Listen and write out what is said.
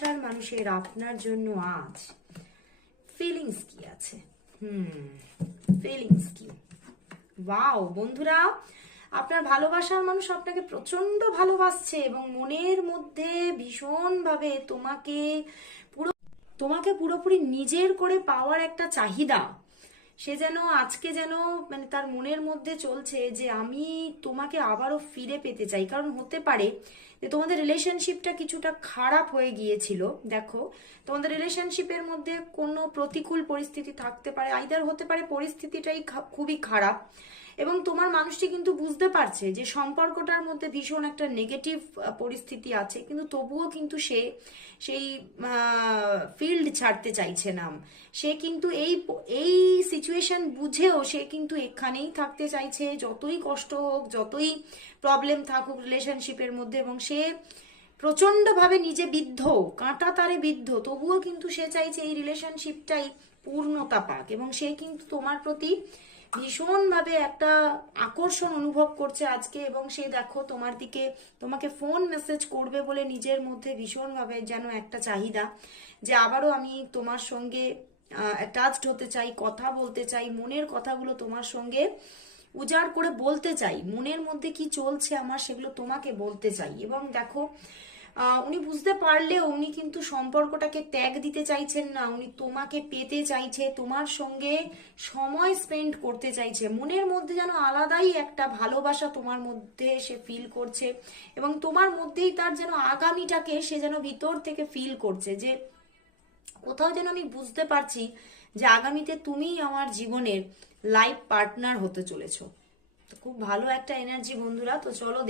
ভালোবাসার মানুষের আপনার জন্য আজ ফিলিংস কি আছে? ফিলিংস কি? ওয়াও বন্ধুরা, আপনার ভালোবাসার মানুষ আপনাকে প্রচন্ড ভালোবাসছে এবং মনের মধ্যে ভীষণভাবে তোমাকে পুরোপুরি নিজের করে পাওয়ার একটা চাহিদা। সে যেন আজকে যেন মানে তার মনের মধ্যে চলছে যে আমি তোমাকে আবারও ফিরে পেতে চাই। কারণ হতে পারে যে তোমাদের রিলেশনশিপটা কিছুটা খারাপ হয়ে গিয়েছিল। দেখো, তোমাদের রিলেশনশিপের মধ্যে কোনো প্রতিকূল পরিস্থিতি থাকতে পারে, আইদার হতে পারে পরিস্থিতিটাই খুবই খারাপ, এবং তোমার মানুষটি কিন্তু বুঝতে পারছে যে সম্পর্কটার মধ্যে ভীষণ একটা নেগেটিভ পরিস্থিতি আছে, কিন্তু তবুও কিন্তু সে সেই ফিল্ড ছাড়তে চাইছে না। সে কিন্তু এই সিচুয়েশন বুঝেও সে কিন্তু এখানেই থাকতে চাইছে, যতই কষ্ট হোক, যতই প্রবলেম থাকুক রিলেশনশিপের মধ্যে, এবং সে প্রচন্ডভাবে নিজে বিদ্ধ, কাঁটা তারে বিদ্ধ, তবুও কিন্তু সে চাইছে এই রিলেশনশিপটাই পূর্ণতা পাক, এবং সে কিন্তু তোমার প্রতি ভীষণভাবে একটা আকর্ষণ অনুভব করছে আজকে। এবং সে দেখো তোমার দিকে, তোমাকে ফোন মেসেজ করবে বলে নিজের মধ্যে ভীষণভাবে যেন একটা চাহিদা যে আবারও আমি তোমার সঙ্গে অ্যাটাচড হতে চাই, কথা বলতে চাই, মনের কথাগুলো তোমার সঙ্গে উজাড় করে বলতে চাই, মনের মধ্যে কি চলছে আমার সেগুলো তোমাকে বলতে চাই। এবং দেখো, উনি বুঝতে পারলেও উনি কিন্তু সম্পর্কটাকে ত্যাগ দিতে চাইছেন না, উনি তোমাকে পেতে চাইছে, তোমার সঙ্গে সময় স্পেন্ড করতে চাইছে। মনের মধ্যে যেন আলাদাই একটা ভালোবাসা তোমার মধ্যে সে ফিল করছে, এবং তোমার মধ্যেই তার যেন আগামীটাকে সে যেন ভিতর থেকে ফিল করছে, যে কোথাও যেন আমি বুঝতে পারছি যে আগামীতে তুমিই আমার জীবনের লাইফ পার্টনার হতে চলেছো। তো খুব ভালো একটা এনার্জি বন্ধুরা। তো চলো